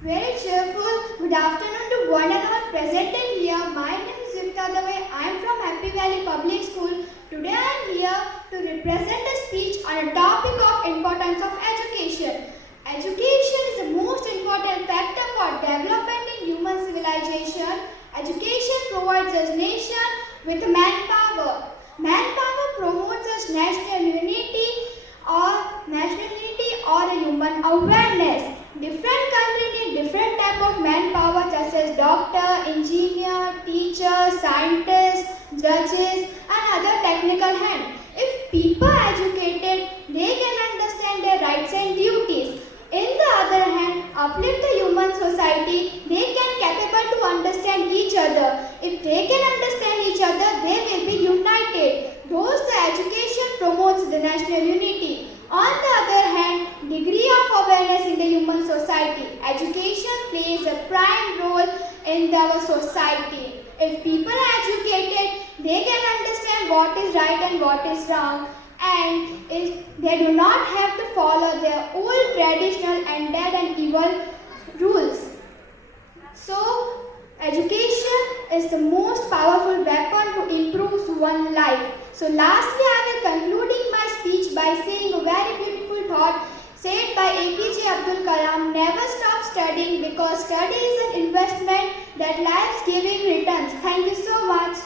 Very cheerful. Good afternoon to one and all present here. My name is Yukta. I am from Happy Valley Public School. Today I am here to represent a speech on a topic of importance of education. Education is the most important factor for development in human civilization. Education provides us nation with manpower. Manpower promotes us national unity or a human awareness. Different countries need different type of manpower such as doctor, engineer, teacher, scientists, judges and other technical hand. If people are educated, they can understand their rights and duties. In the other hand, uplift the human society, they can capable to understand each other. If they can understand each other, they will be united. Thus, the education promotes the national unity. On the other hand, degree of awareness in the human society. Education plays a prime role in our society. If people are educated, they can understand what is right and what is wrong. And they do not have to follow their old traditional and dead and evil rules. So, education is the most powerful weapon to improve one's life. So lastly, I will concluding my speech by saying a very beautiful thought said by APJ Abdul Kalam: never stop studying because study is an investment that lies giving returns. Thank you so much.